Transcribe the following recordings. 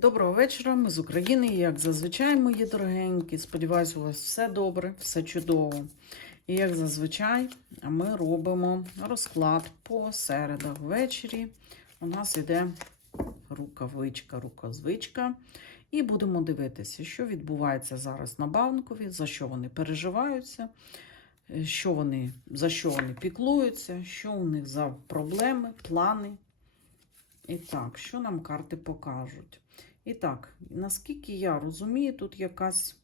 Доброго вечора, ми з України. Як зазвичай, мої дорогенькі. Сподіваюсь, у вас все добре, все чудово. І як зазвичай, ми робимо розклад по середах ввечері. У нас іде рукавичка, рукозвичка. І будемо дивитися, що відбувається зараз на банкові, за що вони переживаються, що вони, за що вони піклуються, що у них за проблеми, плани. І так, що нам карти покажуть? І так, наскільки я розумію, тут якась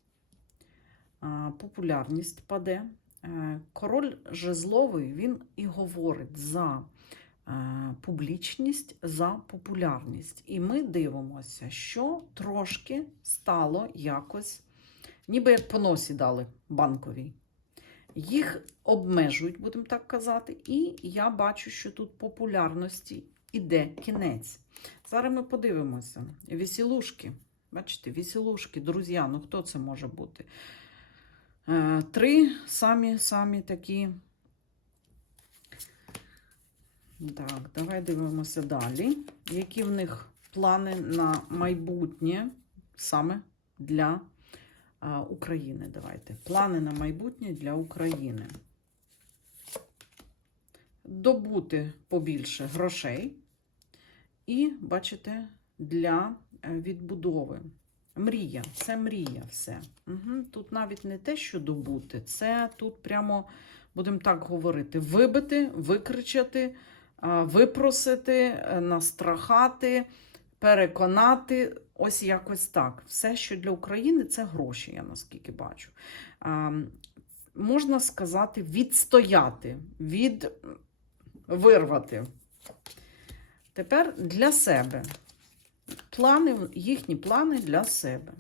популярність паде. Е, Король жезловий, він і говорить за е, публічність, за популярність. І ми дивимося, що трошки стало якось, ніби як по носі дали банковій. Їх обмежують, будемо так казати, і я бачу, що тут популярності іде кінець. Зараз ми подивимося. Вісілушки. Бачите, вісілушки, друзі, ну хто це може бути? Е, Три самі самі такі. Так, давай дивимося далі. Які в них плани на майбутнє саме для а, України? Давайте. Плани на майбутнє для України. Добути побільше грошей. І, бачите, для е, відбудови. Мрія, це мрія все. Угу. Тут навіть не те, що добути, це тут прямо, будемо так говорити, вибити, викричати, випросити, е, настрахати, переконати. Ось якось так. Все, що для України, це гроші, я наскільки бачу. Можна сказати, відстояти, від вирвати. Тепер для себе. Плани, їхні плани для себе.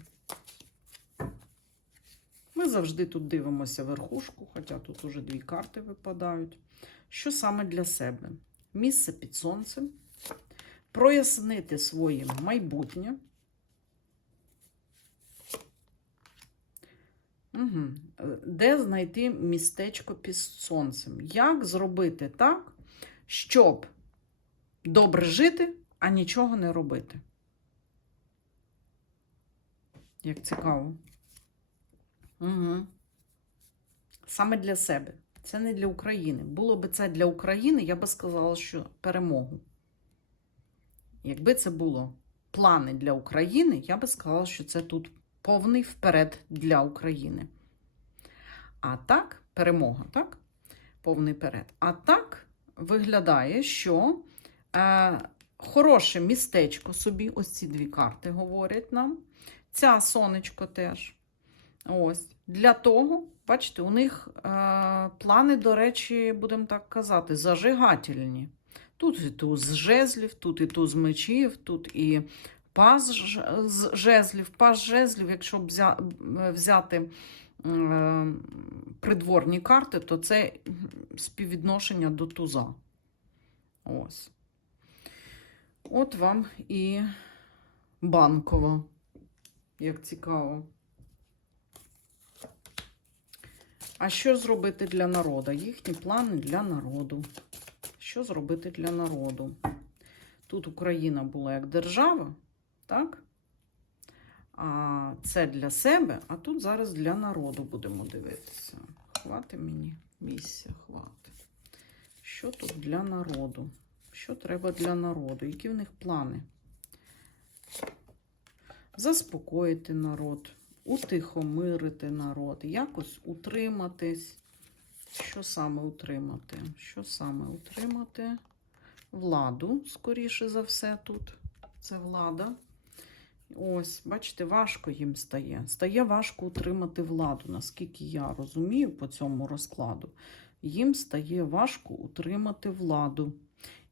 Ми завжди тут дивимося верхушку, хоча тут уже дві карти випадають. Що саме для себе? Місце під сонцем, прояснити своє майбутнє. Угу. Де знайти містечко під сонцем? Як зробити так, щоб добре жити, а нічого не робити. Як цікаво. Угу. Саме для себе. Це не для України. Було б це для України, я би сказала, що перемогу. Якби це було плани для України, я би сказала, що це тут повний вперед для України. А так, перемога, так? Повний вперед. А так виглядає, що хороше містечко собі, ось ці дві карти говорять нам. Ця сонечко теж. Ось. Для того, бачите, у них е, плани, до речі, будемо так казати, зажигательні. Тут і туз жезлів, тут і туз мечів, тут і паз з жезлів, паз жезлів, якщо взя- взяти е, придворні карти, то це співвідношення до туза. Ось. От вам і банково. Як цікаво. А що зробити для народу? Їхні плани для народу. Що зробити для народу? Тут Україна була як держава, так? А це для себе, а тут зараз для народу будемо дивитися. Хвати мені місця, хвати. Що тут для народу? Що треба для народу? Які в них плани? Заспокоїти народ, утихомирити народ, якось утриматись. Що саме утримати? Що саме утримати? Владу, скоріше за все, тут. Це влада. Ось, бачите, важко їм стає. Стає важко утримати владу, наскільки я розумію по цьому розкладу. Їм стає важко утримати владу.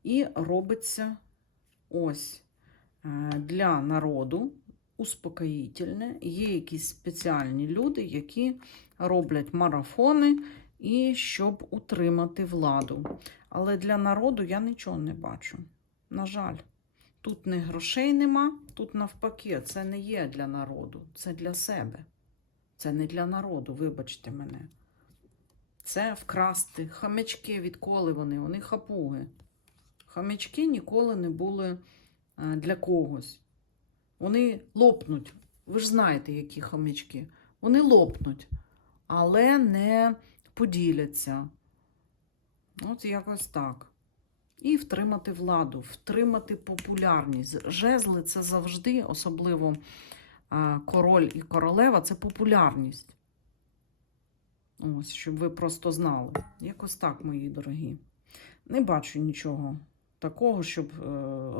І робиться ось е, для народу успокоїтельне. Є якісь спеціальні люди, які роблять марафони і щоб утримати владу. Але для народу я нічого не бачу. На жаль, тут не грошей нема, тут навпаки, це не є для народу, це для себе. Це не для народу, вибачте мене. Це вкрасти. Хамячки, відколи вони? Вони хапуги. Хамячки ніколи не були е, для когось. Вони лопнуть. Ви ж знаєте, які хомячки. Вони лопнуть, але не поділяться. От якось так. І втримати владу, втримати популярність. Жезли це завжди, особливо король і королева це популярність. Ось, щоб ви просто знали. Якось так, мої дорогі. Не бачу нічого такого, щоб е,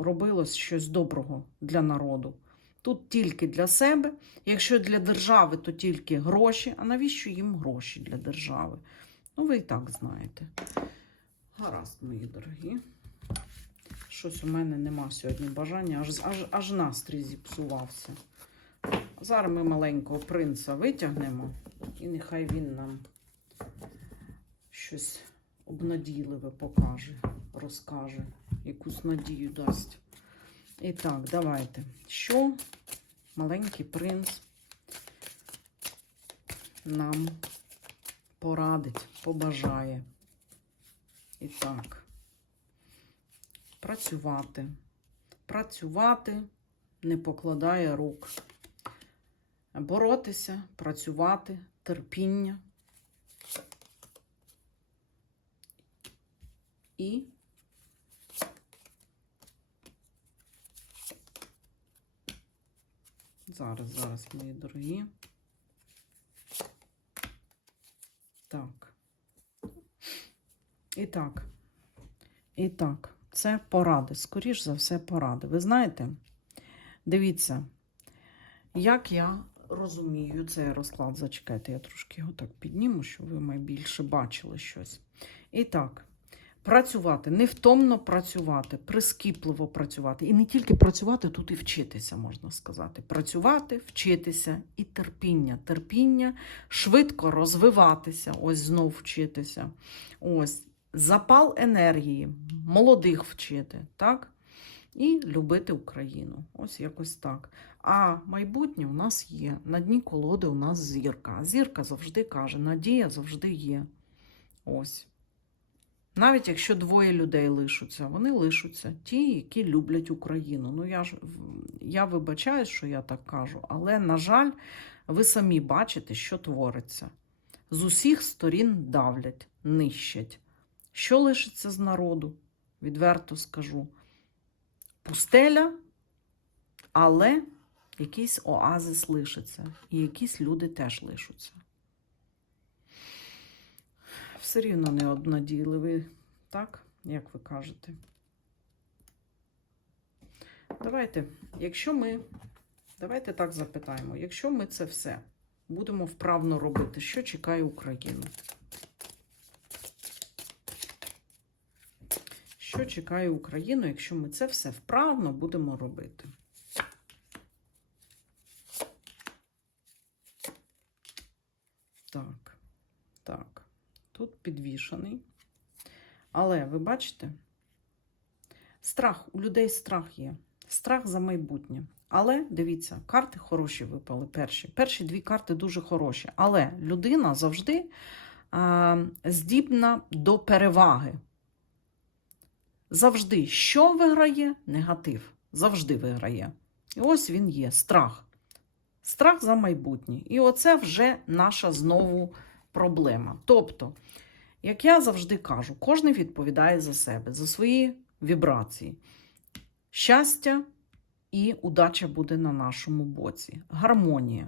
робилось щось доброго для народу. Тут тільки для себе. Якщо для держави, то тільки гроші. А навіщо їм гроші для держави? Ну, ви і так знаєте. Гаразд, мої дорогі. Щось у мене нема сьогодні бажання, аж, аж, аж настрій зіпсувався. Зараз ми маленького принца витягнемо, і нехай він нам щось обнадійливе покаже, розкаже, якусь надію дасть. І так, давайте. Що маленький принц нам порадить, побажає. І так, працювати. Працювати не покладає рук. Боротися, працювати, терпіння. І зараз, зараз, мої дорогі. Так. І так. І так, це поради. Скоріш за все, поради. Ви знаєте, дивіться, як я розумію цей розклад. Зачекайте, я трошки його так підніму, щоб ви найбільше бачили щось. І так, працювати, невтомно працювати, прискіпливо працювати. І не тільки працювати, тут і вчитися, можна сказати. Працювати, вчитися і терпіння. Терпіння, швидко розвиватися, ось знов вчитися. Ось запал енергії, молодих вчити, так? І любити Україну. Ось якось так. А майбутнє у нас є. На дні колоди у нас зірка. Зірка завжди каже: надія завжди є. Ось. Навіть якщо двоє людей лишуться, вони лишуться ті, які люблять Україну. Ну, я ж я вибачаю, що я так кажу, але, на жаль, ви самі бачите, що твориться. З усіх сторін давлять, нищать. Що лишиться з народу? Відверто скажу. Пустеля, але якийсь оазис лишиться, і якісь люди теж лишаться. Все рівно не обнадійливий, так, як ви кажете. Давайте, якщо ми, давайте так запитаємо, якщо ми це все будемо вправно робити, що чекає Україну? Що чекає Україну, якщо ми це все вправно будемо робити? Так, так, тут підвішений. Але ви бачите, страх, у людей страх є. Страх за майбутнє. Але дивіться, карти хороші випали перші. Перші дві карти дуже хороші. Але людина завжди а, здібна до переваги. Завжди, що виграє? Негатив. Завжди виграє. І ось він є страх. Страх за майбутнє. І оце вже наша знову проблема. Тобто, як я завжди кажу, кожен відповідає за себе, за свої вібрації. Щастя і удача буде на нашому боці. Гармонія.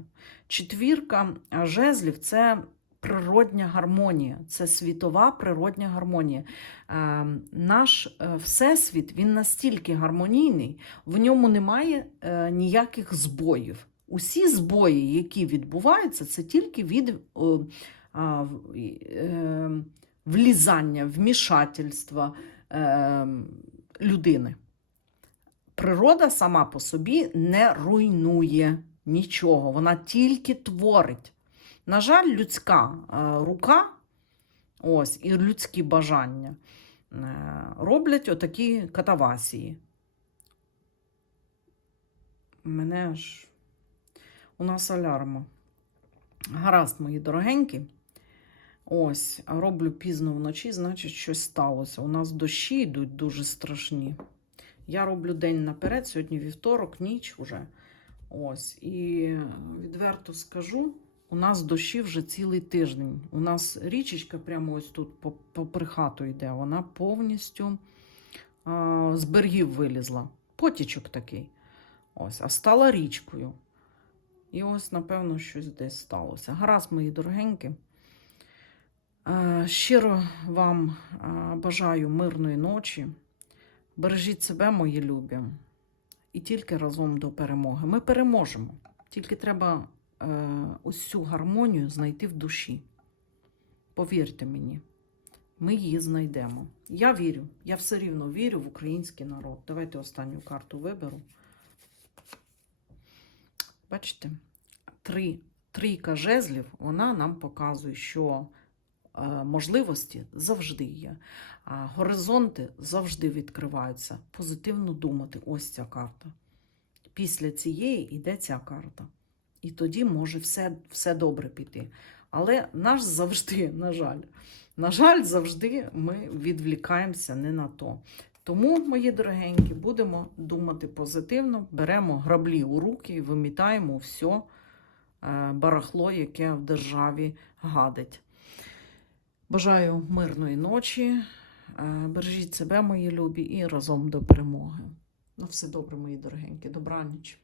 Четвірка жезлів це природня гармонія, це світова природня гармонія. Е, наш е, всесвіт він настільки гармонійний, в ньому немає е, ніяких збоїв. Усі збої, які відбуваються, це тільки від влізання, вмішательства е, людини. Природа сама по собі не руйнує нічого, вона тільки творить. На жаль, людська е, рука, ось, і людські бажання е, роблять отакі катавасії. Мене ж у нас алярма. Гаразд, мої дорогенькі. Ось, роблю пізно вночі, значить, щось сталося. У нас дощі йдуть дуже страшні. Я роблю день наперед, сьогодні вівторок, ніч уже. Ось. І відверто скажу, у нас дощі вже цілий тиждень. У нас річечка прямо ось тут попри хату йде. Вона повністю а, з берегів вилізла. Потічок такий. Ось, а стала річкою. І ось, напевно, щось десь сталося. Гаразд, мої дорогенькі. Е, Щиро вам е, бажаю мирної ночі. Бережіть себе, мої любі. І тільки разом до перемоги. Ми переможемо. Тільки треба е, ось цю гармонію знайти в душі. Повірте мені, ми її знайдемо. Я вірю, я все рівно вірю в український народ. Давайте останню карту виберу. Бачите, три, трійка жезлів, вона нам показує, що е, можливості завжди є, горизонти завжди відкриваються. Позитивно думати. Ось ця карта. Після цієї йде ця карта. І тоді може все, все добре піти. Але наш завжди, на жаль, на жаль, завжди ми відвлікаємося не на то. Тому, мої дорогенькі, будемо думати позитивно, беремо граблі у руки і вимітаємо все е, барахло, яке в державі гадить. Бажаю мирної ночі. е, Бережіть себе, мої любі, і разом до перемоги. На все добре, мої дорогенькі. Добраніч.